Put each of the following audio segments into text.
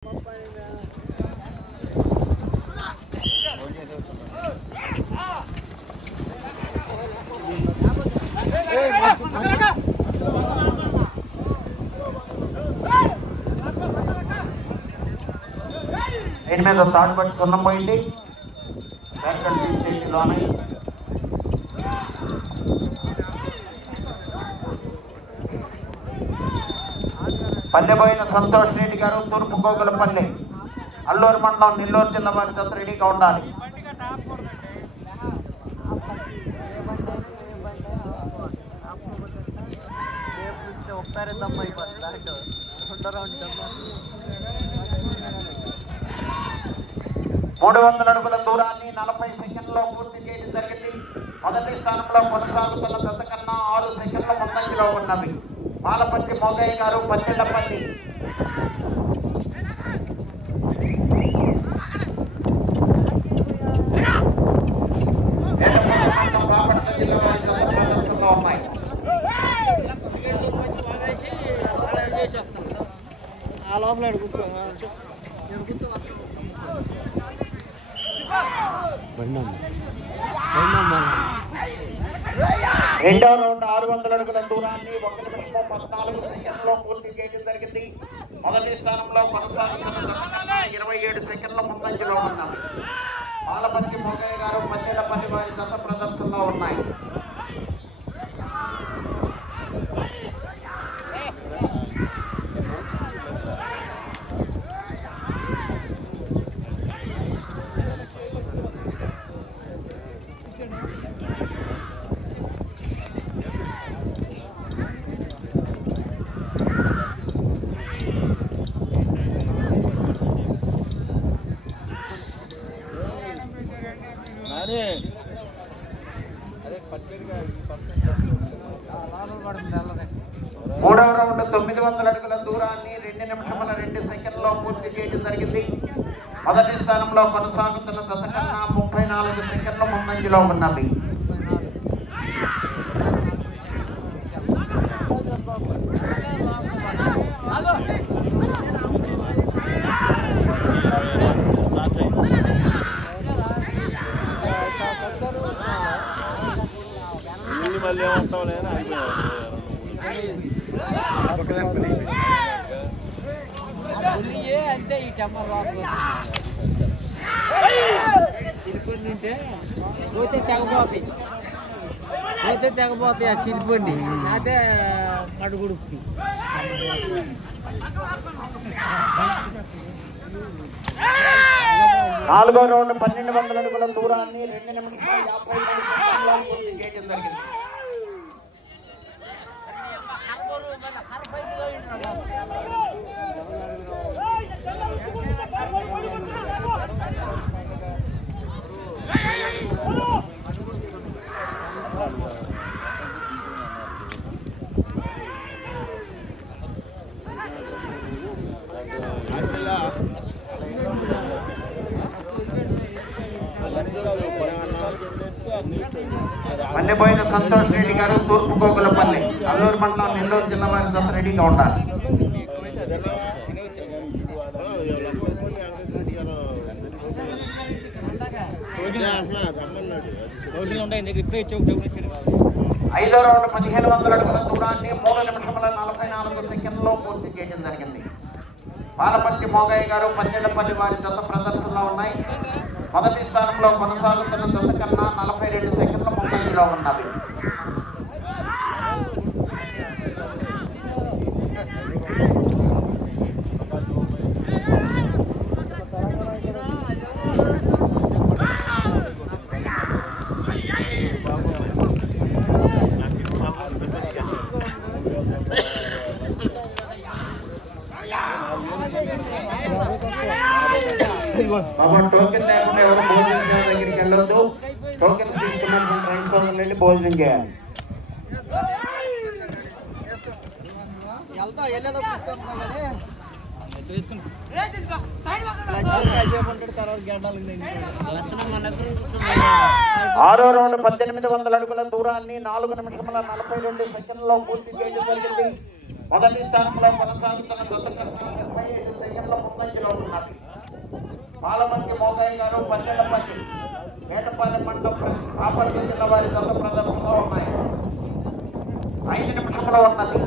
దీని మీద తాడు పట్టి సున్నం పోయింది. పల్లెపోయిన సంతోష్ రెడ్డి గారు తూర్పు గోగులపల్లి అల్లూరు మండలం నెల్లూరు జిల్లా వారి జత రెడీగా ఉండాలి. మూడు 300 అడుగుల దూరాన్ని 40 సెకండ్లో పూర్తి చేయడం జరిగింది. మొదటి స్థానంలో కొనసాగుతున్న జత కన్నా 6 సెకండ్ల ముందంజలో ఉన్నవి. పాలపల్లి మోగయ్య గారు పన్నెండపల్లి. బాపట్ల జిల్లా వారి ప్రదర్శనలో ఉన్నాయి. రెండో రౌండ్ 600 అడుగుల దూరాన్ని 1 నిమిషం 14 సెకండ్లో పూర్తి చేయడం జరిగింది. మొదటి స్థానంలో కొనసాగుతున్న 27 సెకండ్ల ముందంజలో ఉన్నాయి. పాలపల్లి మోగయ్య గారు పన్నెండపల్లి వారి జత ప్రదర్శనలో ఉన్నాయి. మూడవ రౌండ్ 900 అడుగుల దూరాన్ని 2 నిమిషముల 2 సెకండ్లో పూర్తి చేయడం జరిగింది. మొదటి స్థానంలో కొనసాగుతున్న జత కన్నా 34 సెకండ్ల ముందంజలో ఉన్నవి. అంటే ఈ టెంపర్ పోతే తెగపోతాయి ఆ శిల్పండి అయితే అడుగుడుకుతి. నాలుగో రౌండ్ 1200 అడుగుల దూరాన్ని 2 నిమిషాల 53 సెకండ్లో పూర్తి చేయడం జరిగింది. పల్లెపోయిన సంతోష్ రెడ్డి గారు తూర్పు గోగులపల్లి అల్లూరు మండలం నెల్లూరు జిల్లా వారి జత రెడీగా ఉండాలి. ఐదో రౌండ్ 1500 అడుగుల దూరాన్ని 3 నిమిషముల 44 సెకండ్లో పూర్తి చేయడం జరిగింది. పాలపల్లి మోగయ్య గారు పన్నెండపల్లి వారి జత ప్రదర్శనలో ఉన్నాయి. మొదటి స్థానంలో కొనసాగుతున్న జత కన్నా 42 సెకండ్ల ముందంజలో ఉన్నవి. టోకెన్ లేకుండా ఎవరు భోజనం దగ్గరికి వెళ్ళొద్దు. టోకెన్ తీసుకున్నటువంటి ఫ్రెండ్స్ కోసం వెళ్ళి భోజనం చేయాలి. ఆరో రౌండ్ 1800 అడుగుల దూరాన్ని 4 నిమిషముల 42 సెకండ్లో పూర్తి చేయడం జరిగింది. మొదటి స్థానంలో కొనసాగుతున్న జత కన్నా 25 సెకండ్ల ముందంజలో ఉన్నది. పాలమంచి మోగయ్య గారు పన్నెండపల్లి వేటపాలెం మండలం కాపర్తి జిల్లా వారి జత ప్రదర్శనలో ఉన్నాయి. 5 నిమిషంలో ఉన్నది.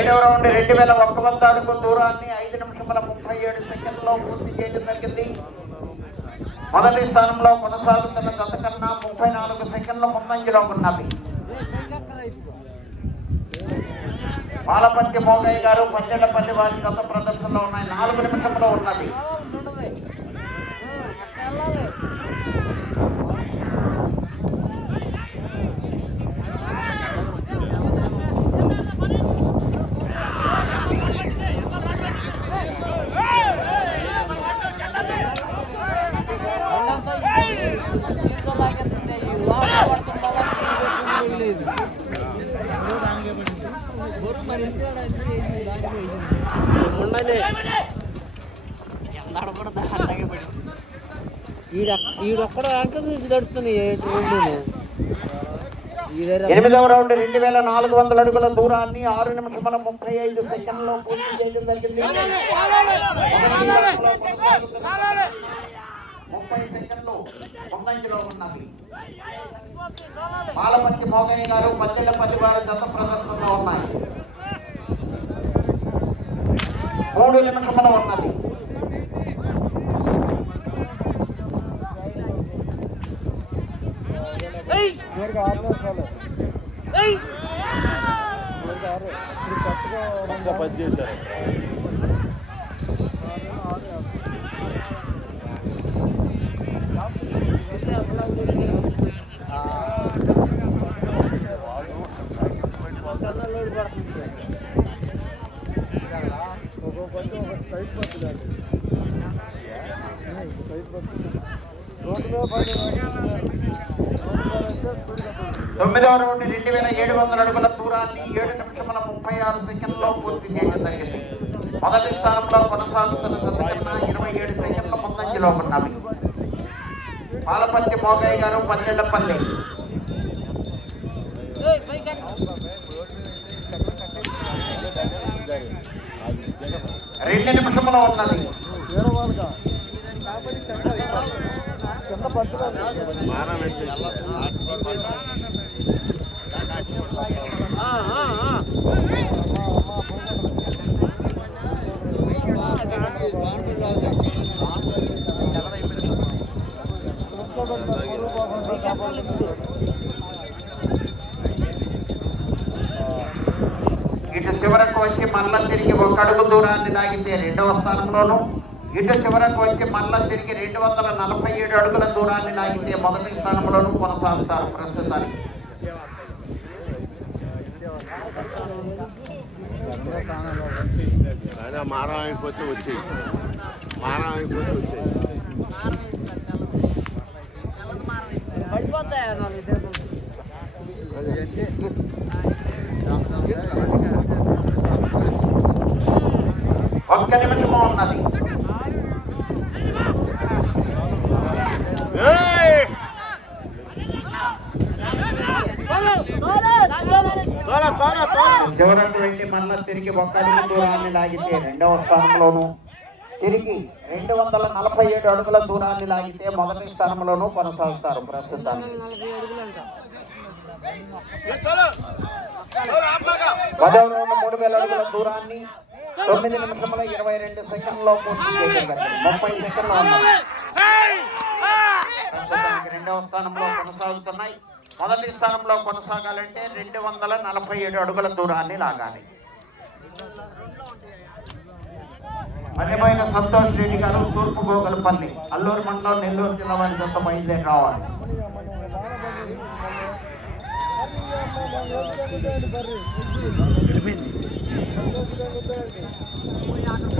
ఏడవ రౌండ్ 2001 అడుగు దూరాన్ని 5 నిమిషముల 37 సెకండ్లో పూర్తి చేయడం జరిగింది. మొదటి స్థానంలో కొనసాగుతున్న జత కన్నా 34 సెకండ్ల ముందంజలో ఉన్నవి. పాలపంచి మోగయ్య గారు పన్నెండపల్లి వారి జత ప్రదర్శనలో ఉన్నాయి. 4 నిమిషంలో ఉన్నది. ఈడొక్కడ అంక నుంచి తడుతుంది. 8వ రౌండ్ 2400 అడుగుల దూరాన్ని 6 నిమిషముల 35 సెకండ్లో పూర్తి చేయడం జరిగింది. 30 సెకండ్లు ముందంజలో ఉన్నవి. పాలపంచి మోగయ్య గారు పద్దెల్లపల్లి వారి జత ప్రదర్శనలో ఉన్నాయి. 3 నిమిషముల ఉన్నది. తొమ్మిదవ రౌండ్ 2700 అడుగుల దూరాన్ని 7 నిమిషముల 36 సెకండ్లో పూర్తి చేయడం జరిగింది. మొదటి స్థానంలో కొనసాగుతున్న జత కన్నా 27 సెకండ్ల ముందంజలో ఉన్నవి. పాలపంచి మోగయ్య గారు పన్నెండపల్లి. 2 నిమిషములో ఉన్నది. ఇటు చివరకు వచ్చి మళ్ళా తిరిగి 1 అడుగు దూరాన్ని లాగితే 2వ స్థానంలోను, ఇటు చివరకు వచ్చి మళ్ళా తిరిగి 247 అడుగుల దూరాన్ని లాగితే మొదటి స్థానంలోనూ కొనసాగుతారు. ప్రస్తుతానికి ఒక్క నిమిషము ఉన్నది. చివరకు వెళ్ళి మళ్ళా తిరిగి 1 అడుగు దూరాన్ని లాగితే 2వ స్థానంలోను, తిరిగి 247 అడుగుల దూరాన్ని లాగితే మొదటి స్థానంలోనూ కొనసాగుతారు. ప్రస్తుతానికి 10వ రౌండ్ 3000 అడుగుల దూరాన్ని 9 నిమిషముల 22 సెకండ్లో పూర్తి చేయడం. 30 సెకండ్లు ఉన్నాయి. ప్రస్తుతానికి 2వ స్థానంలో కొనసాగుతున్నాయి. మొదటి స్థానంలో కొనసాగాలంటే 247 అడుగుల దూరాన్ని లాగాలి. మధ్యమైన సంతోష్ రెడ్డి గారు తూర్పు గోగలపల్లి, అల్లూరు మండలం, నెల్లూరు జిల్లా వారి జత బయలుదేరి రావాలి.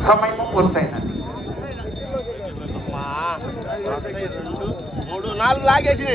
సమయం పూర్తయిందండి. 2, 3, 4 లాగేసి